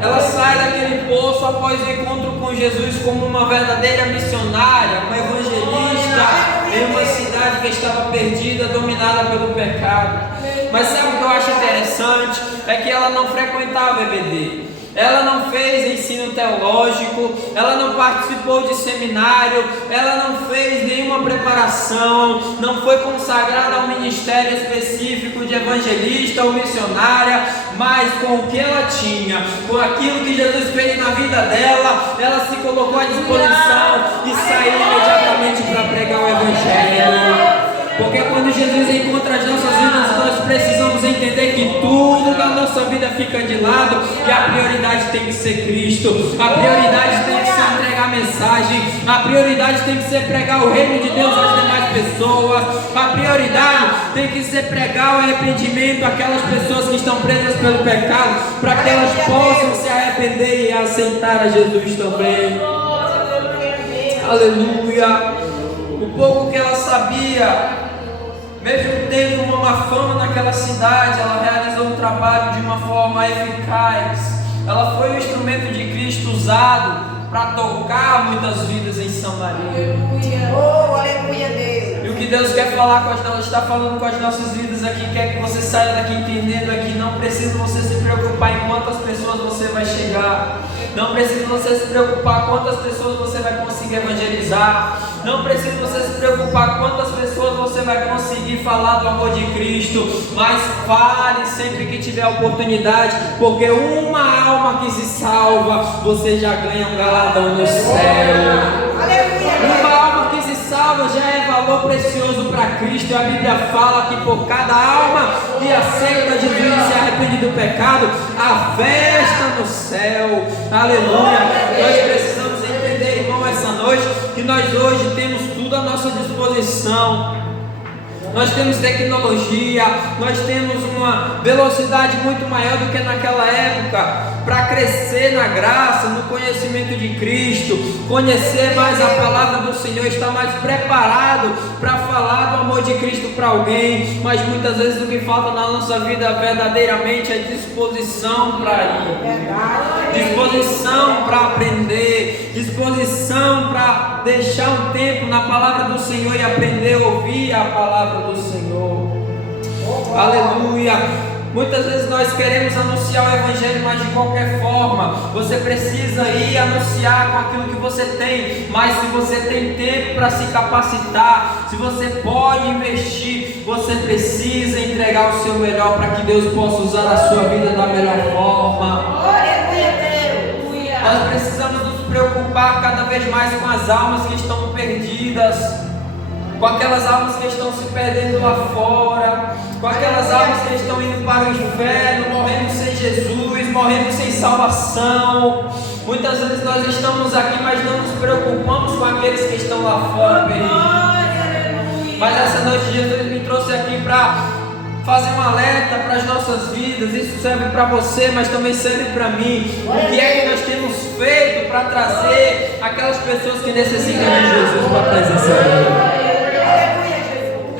Ela sai daquele poço após o encontro com Jesus como uma verdadeira missionária, uma evangelista em uma cidade que estava perdida, dominada pelo pecado. Mas sabe o que eu acho interessante? É que ela não frequentava EBD. Ela não fez ensino teológico, ela não participou de seminário, ela não fez nenhuma preparação, não foi consagrada a um ministério específico de evangelista ou missionária, mas com o que ela tinha, com aquilo que Jesus fez na vida dela, ela se colocou à disposição e saiu imediatamente para pregar o evangelho. Porque quando Jesus encontra as nossas vidas, nós precisamos entender que tudo da nossa vida fica de lado e a prioridade tem que ser Cristo, a prioridade tem que ser entregar mensagem, a prioridade tem que ser pregar o reino de Deus às demais pessoas, a prioridade tem que ser pregar o arrependimento àquelas pessoas que estão presas pelo pecado, para que elas possam se arrepender e aceitar a Jesus também. Aleluia! O pouco que ela sabia, mesmo tendo uma má fama naquela cidade, ela realizou um trabalho de uma forma eficaz. Ela foi o instrumento de Cristo usado para tocar muitas vidas em Samaria. Oh, aleluia, Deus. E o que Deus quer falar com nós, está falando com as nossas vidas aqui, quer que você saia daqui entendendo aqui, não precisa você se preocupar em quantas pessoas você vai chegar, não precisa você se preocupar quantas pessoas você vai conseguir evangelizar, não precisa você se preocupar quantas pessoas você vai conseguir falar do amor de Cristo, mas fale sempre que tiver oportunidade, porque uma alma que se salva, você já ganha um galardão no céu. Uma alma que se salva já é valor precioso para Cristo. E a Bíblia fala que por cada alma que aceita Jesus e se arrepende do pecado, há festa no céu. Aleluia. Nós precisamos entender, irmão, essa noite, que nós hoje temos tudo à nossa disposição. Nós temos tecnologia, nós temos uma velocidade muito maior do que naquela época para crescer na graça, no conhecimento de Cristo, conhecer mais a palavra do Senhor, estar mais preparado para falar do amor de Cristo para alguém. Mas muitas vezes o que falta na nossa vida verdadeiramente é disposição para ir, disposição para aprender, disposição para deixar um tempo na palavra do Senhor e aprender a ouvir a palavra do Senhor. Aleluia. Muitas vezes nós queremos anunciar o Evangelho, mas de qualquer forma, você precisa ir anunciar com aquilo que você tem. Mas se você tem tempo para se capacitar, se você pode investir, você precisa entregar o seu melhor para que Deus possa usar a sua vida da melhor forma. Aleluia, Deus. Nós precisamos nos preocupar cada vez mais com as almas que estão perdidas, com aquelas almas que estão se perdendo lá fora, com aquelas almas que estão indo para o inferno, morrendo sem Jesus, morrendo sem salvação. Muitas vezes nós estamos aqui, mas não nos preocupamos com aqueles que estão lá fora perdidos. Mas essa noite Jesus me trouxe aqui para fazer um alerta para as nossas vidas. Isso serve para você, mas também serve para mim. O que é que nós temos feito para trazer aquelas pessoas que necessitam de Jesus para a presença dele?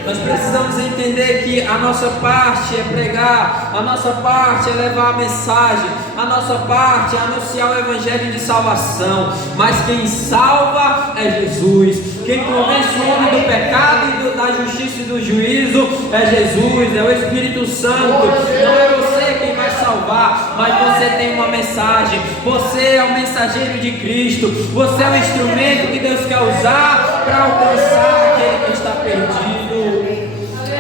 Nós precisamos entender que a nossa parte é pregar, a nossa parte é levar a mensagem, a nossa parte é anunciar o Evangelho de salvação. Mas quem salva é Jesus. Quem convence o homem do pecado e da justiça e do juízo é Jesus, é o Espírito Santo. Não é você quem vai salvar, mas você tem uma mensagem. Você é o mensageiro de Cristo. Você é o instrumento que Deus quer usar para alcançar aquele que está perdido.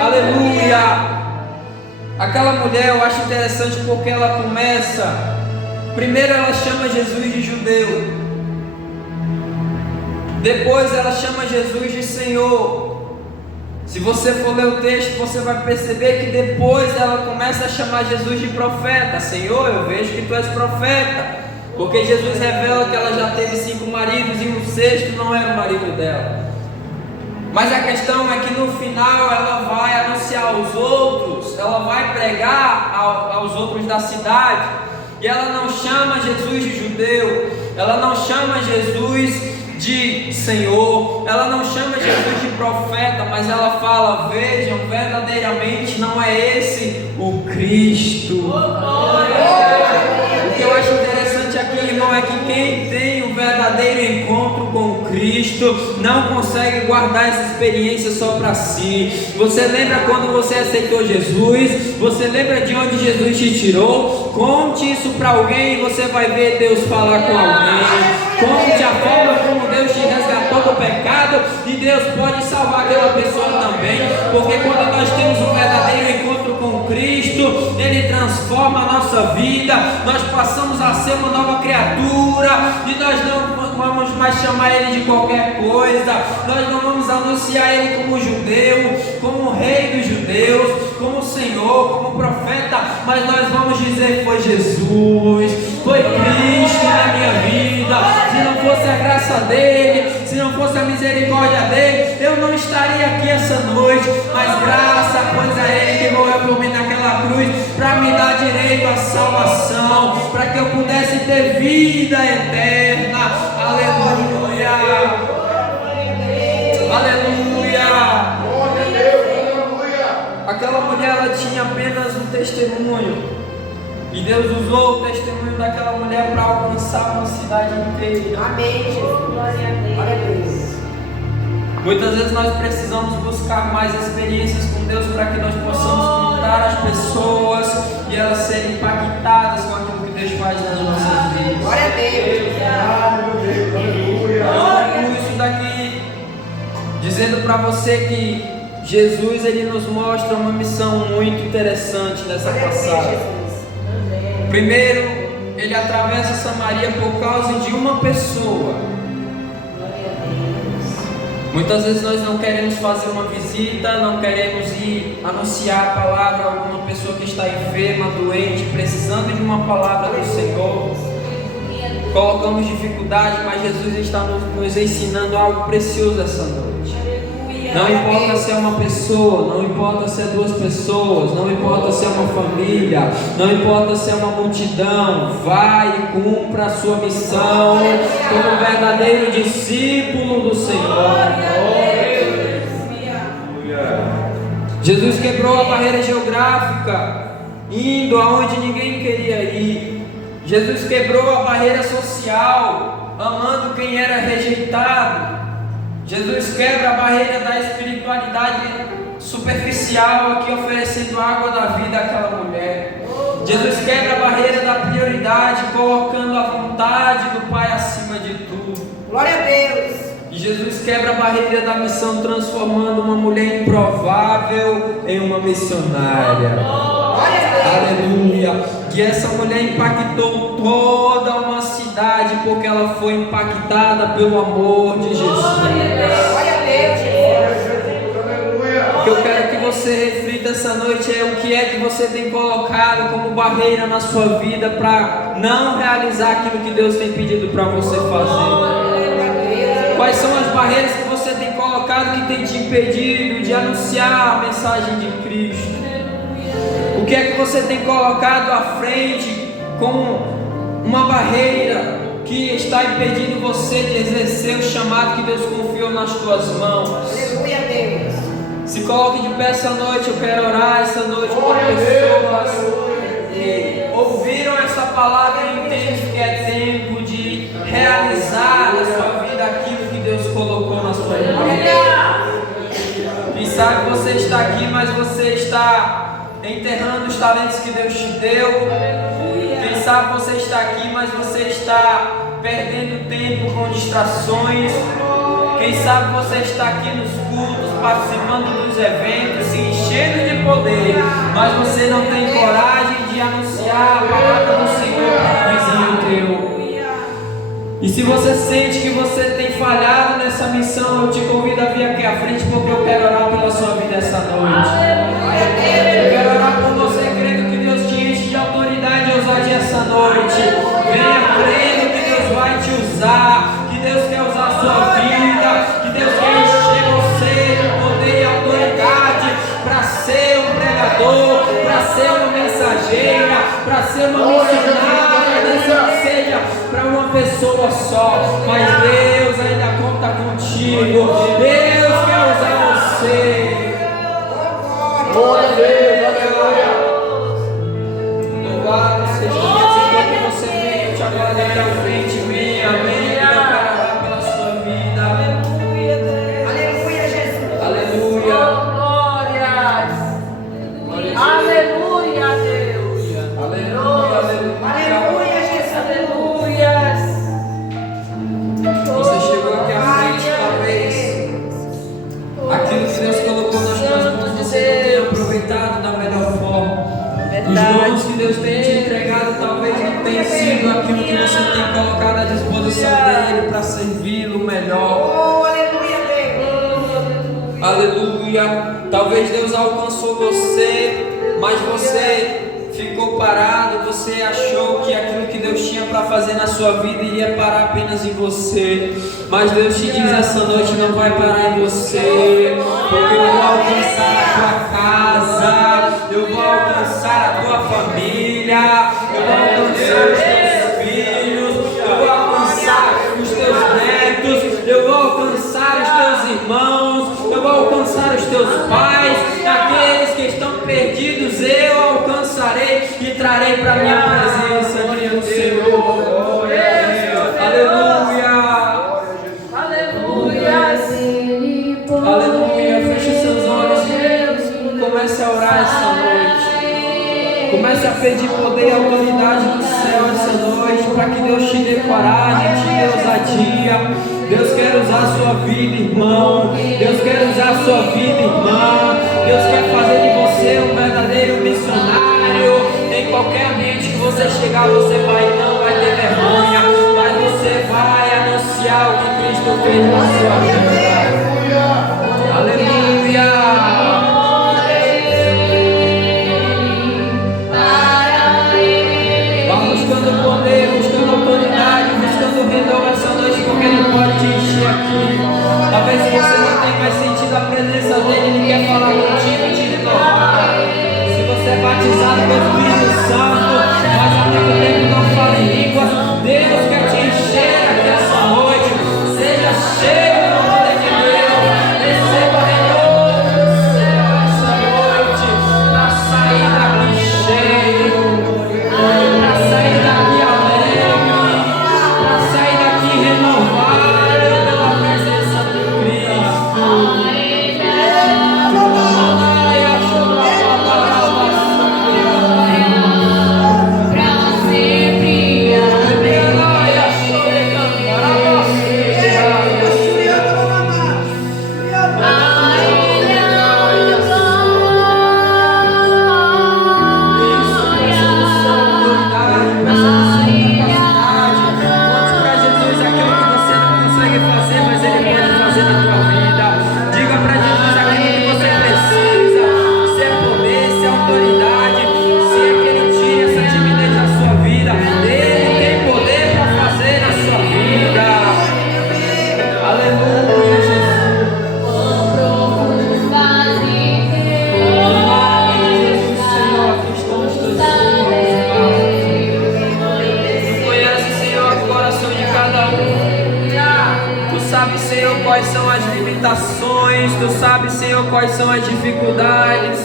Aleluia! Aquela mulher, eu acho interessante porque ela começa. Primeiro ela chama Jesus de judeu. Depois ela chama Jesus de Senhor. Se você for ler o texto, você vai perceber que depois ela começa a chamar Jesus de profeta. Senhor, eu vejo que tu és profeta. Porque Jesus revela que ela já teve 5 maridos e um sexto não era o marido dela. Mas a questão é que no final ela vai anunciar aos outros, ela vai pregar aos outros da cidade. E ela não chama Jesus de judeu, ela não chama Jesus de Senhor, ela não chama Jesus de profeta, mas ela fala: vejam, verdadeiramente não é esse o Cristo. O que eu acho interessante aqui, irmão, é que quem tem o verdadeiro encontro com Cristo não consegue guardar essa experiência só para si. Você lembra quando você aceitou Jesus? Você lembra de onde Jesus te tirou? Conte isso para alguém e você vai ver Deus falar com alguém. Conte a forma como Deus te resgatou do pecado e Deus pode salvar aquela pessoa também. Porque quando nós temos um verdadeiro encontro com Cristo, Ele transforma a nossa vida. Nós passamos a ser uma nova criatura e nós não vamos mais chamar Ele de qualquer coisa. Nós não vamos anunciar Ele como judeu, como rei dos judeus, como Senhor, como profeta, mas nós vamos dizer: foi Jesus, foi Cristo na minha vida. Se não fosse a graça dele, se não fosse a misericórdia dele, eu não estaria aqui essa noite. Mas graça, pois é Ele que morreu por mim naquela cruz, para me dar direito à salvação, para que eu pudesse ter vida eterna. Aleluia! Aleluia! Aquela mulher, ela tinha apenas um testemunho. E Deus usou o testemunho daquela mulher para alcançar uma cidade inteira. Amém, Jesus. Glória a Deus. Muitas vezes nós precisamos buscar mais experiências com Deus para que nós possamos contar às pessoas e elas serem impactadas com aquilo que Deus faz nas nossas vidas. Glória a Deus. Eu concluo isso daqui dizendo para você que Jesus, ele nos mostra uma missão muito interessante nessa passagem. Primeiro, ele atravessa Samaria por causa de uma pessoa. Muitas vezes nós não queremos fazer uma visita, não queremos ir anunciar a palavra a alguma pessoa que está enferma, doente, precisando de uma palavra do Senhor. Colocamos dificuldade, mas Jesus está nos ensinando algo precioso essa noite. Não importa se é uma pessoa, não importa se é 2 pessoas, não importa se é uma família, não importa se é uma multidão, vai e cumpra a sua missão como um verdadeiro discípulo do Senhor. Jesus quebrou a barreira geográfica, indo aonde ninguém queria ir. Jesus quebrou a barreira social, amando quem era rejeitado. Jesus quebra a barreira da espiritualidade superficial aqui, oferecendo água da vida àquela mulher. Jesus quebra a barreira da prioridade, colocando a vontade do Pai acima de tudo. Glória a Deus. E Jesus quebra a barreira da missão, transformando uma mulher improvável em uma missionária. Glória a Deus. Aleluia. E essa mulher impactou toda uma cidade, porque ela foi impactada pelo amor de Jesus. Glória a Deus. O que eu quero que você reflita essa noite é o que é que você tem colocado como barreira na sua vida para não realizar aquilo que Deus tem pedido para você fazer. Quais são as barreiras que você tem colocado que tem te impedido de anunciar a mensagem de Cristo? O que é que você tem colocado à frente como uma barreira que está impedindo você de exercer o chamado que Deus confiou nas tuas mãos? Aleluia a Deus. Se coloque de pé essa noite. Eu quero orar essa noite por pessoas que ouviram essa palavra e entendem que é tempo de realizar na sua vida aquilo que Deus colocou na sua vida. Quem sabe você está aqui, mas você está enterrando os talentos que Deus te deu. Quem sabe você está aqui, mas você está perdendo tempo com distrações. Quem sabe você está aqui nos cultos, participando dos eventos, se enchendo de poder, mas você não tem coragem de anunciar a palavra do Senhor para o vizinho teu. E se você sente que você tem falhado nessa missão, eu te convido a vir aqui à frente, porque eu quero orar pela sua vida essa noite. Eu quero orar por você, crendo que Deus te enche de autoridade e ousadia essa noite. Venha crendo que Deus vai te usar, que Deus quer usar a sua vida, que Deus quer encher você de poder e autoridade para ser um pregador, para ser uma mensageira, para ser uma missionária, que seja para uma pessoa só, mas Deus ainda conta contigo. Deus quer usar você. Glória a Deus. Louvado seja Deus. Enquanto você vem, eu te aguardo aqui à frente. Venha, venha, eu quero orar pela sua vida. Aleluia, Jesus. Aleluia. Glórias. Aleluia, Deus. Aleluia, aleluia. Aleluia, Jesus. Aleluias. Você chegou aqui à frente, talvez aquilo que Deus colocou nas tuas mãos você não tenha aproveitado da melhor forma. Os dons que Deus tem te entregado talvez não tenha sido aquilo que você tem colocado à disposição dele para servi-lo melhor. Oh, aleluia, Deus. Aleluia. Talvez Deus alcançou você, mas você ficou parado. Você achou que aquilo que Deus tinha para fazer na sua vida iria parar apenas em você. Mas Deus te diz essa noite: não vai parar em você, porque eu vou alcançar a tua casa, eu vou alcançar a tua família, eu vou alcançar os teus filhos, eu vou alcançar os teus netos, eu vou alcançar os teus irmãos, eu vou alcançar os teus pais, aqueles que estão perdidos eu alcançarei e trarei para minha presença, diz o Senhor. Aleluia. Aleluia. Feche seus olhos e comece a orar essa noite. Comece a pedir poder e autoridade do céu essa noite, para que Deus te dê coragem, te dê ousadia. Deus quer usar a sua vida, irmão. Deus quer usar a sua vida, irmã. Deus quer fazer de você um verdadeiro missionário. Em qualquer ambiente que você chegar, você não vai ter vergonha, mas você vai anunciar o que Cristo fez na sua vida. Aleluia. Vá buscando poder, buscando autoridade, buscando redor essa noite, porque Ele pode te encher aqui. Talvez você não tenha mais sentido a presença dEle, Ele quer falar contigo e te renovar. Se você é batizado pelo Espírito Santo, mas há muito tempo não fala em línguas, Deus quer te encher aqui essa noite. Seja cheio do poder de Deus. tentações, Tu sabes, Senhor, quais são as dificuldades.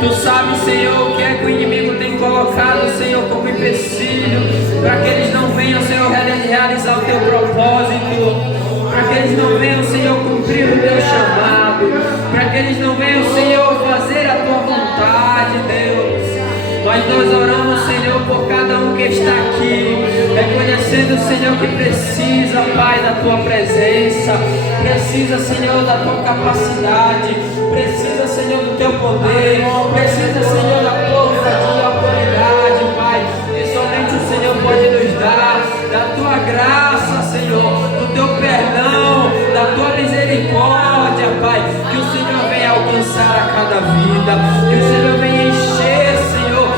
Tu sabes, Senhor, o que é que o inimigo tem colocado, Senhor, como empecilho, para que eles não venham, Senhor, realizar o Teu propósito, para que eles não venham, Senhor, cumprir o Teu chamado, para que eles não venham, Senhor, fazer a Tua vontade, Deus. Mas nós oramos, Senhor, por cada um que está aqui, reconhecendo, Senhor, que precisa, Pai, da Tua presença, precisa, Senhor, da Tua capacidade, precisa, Senhor, do Teu poder, precisa, Senhor, da Tua ousadia e autoridade, Pai, que somente o Senhor pode nos dar, da Tua graça, Senhor, do Teu perdão, da Tua misericórdia, Pai, que o Senhor venha alcançar a cada vida, que o Senhor venha encher, Senhor,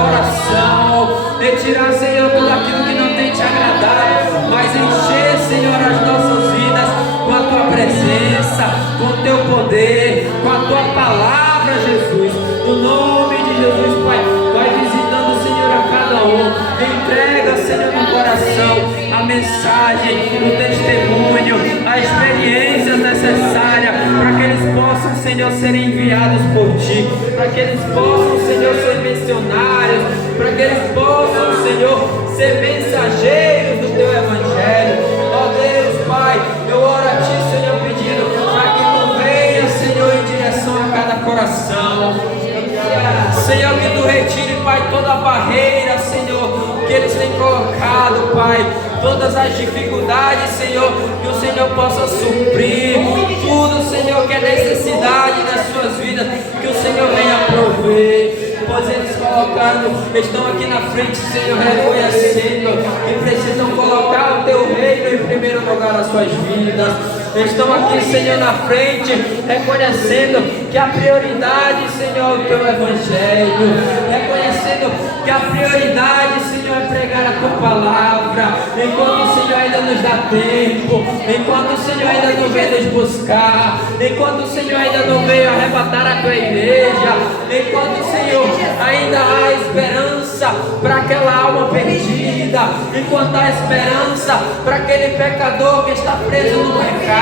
coração, retirar, Senhor, tudo aquilo que não tem Te agradado, mas encher, Senhor, as nossas vidas com a Tua presença, com o Teu poder, com a Tua palavra, Jesus. No nome de Jesus, Pai, vai visitando, Senhor, a cada um, entrega, Senhor, no coração a mensagem, o testemunho, a experiência necessária para que eles possam, Senhor, ser enviados por Ti, para que eles possam, Senhor, ser missionários, para que eles possam, Senhor, ser mensageiros do Teu Evangelho. Ó Deus, Pai, eu oro a Ti, Senhor, pedindo para que Tu venha, Senhor, em direção a cada coração. Senhor, que Tu retire, Pai, toda a barreira, Senhor, que eles têm colocado, Pai, todas as dificuldades, Senhor, que o Senhor possa suprir tudo, Senhor, que é necessidade das suas vidas, que o Senhor venha prover. Pois eles colocaram, estão aqui na frente, Senhor, reconhecendo que precisam colocar o Teu reino em primeiro lugar nas suas vidas. Estão aqui, Senhor, na frente, reconhecendo que a prioridade, Senhor, é o Teu Evangelho, reconhecendo que a prioridade, Senhor, é pregar a Tua palavra, enquanto o Senhor ainda nos dá tempo, enquanto o Senhor ainda não veio nos buscar, enquanto o Senhor ainda não veio arrebatar a Tua igreja, enquanto o Senhor ainda há esperança para aquela alma perdida, enquanto há esperança para aquele pecador que está preso no pecado.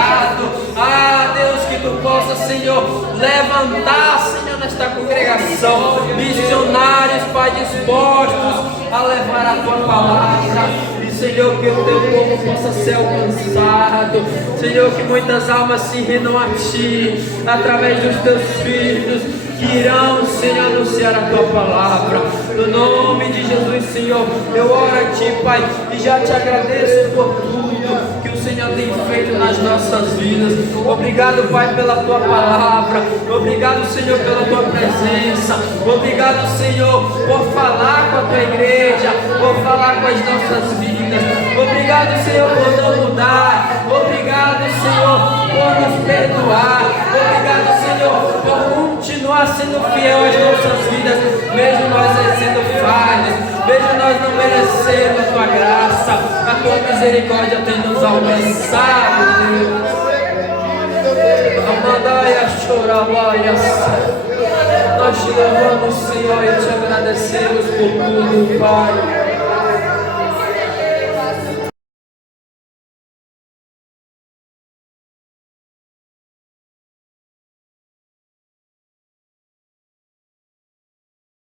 Ah, Deus, que Tu possa, Senhor, levantar, Senhor, nesta congregação missionários, Pai, dispostos a levar a Tua palavra. E, Senhor, que o Teu povo possa ser alcançado. Senhor, que muitas almas se rendam a Ti através dos Teus filhos que irão, Senhor, anunciar a Tua palavra. No nome de Jesus, Senhor, eu oro a Ti, Pai, e já Te agradeço por tudo que o Senhor tem feito nas nossas vidas. Obrigado, Pai, pela Tua palavra. Obrigado, Senhor, pela Tua presença. Obrigado, Senhor, por falar com a Tua igreja, por falar com as nossas vidas. Obrigado, Senhor, por não mudar. Obrigado, Senhor, por nos perdoar. Obrigado, Senhor, por continuar sendo fiel às nossas vidas, mesmo nós sendo falhos, mesmo nós não merecendo a Tua graça, a Tua misericórdia tem nos alcançado, Deus. Amandai, chorabai, nós Te louvamos, Senhor, e Te agradecemos por tudo, Pai.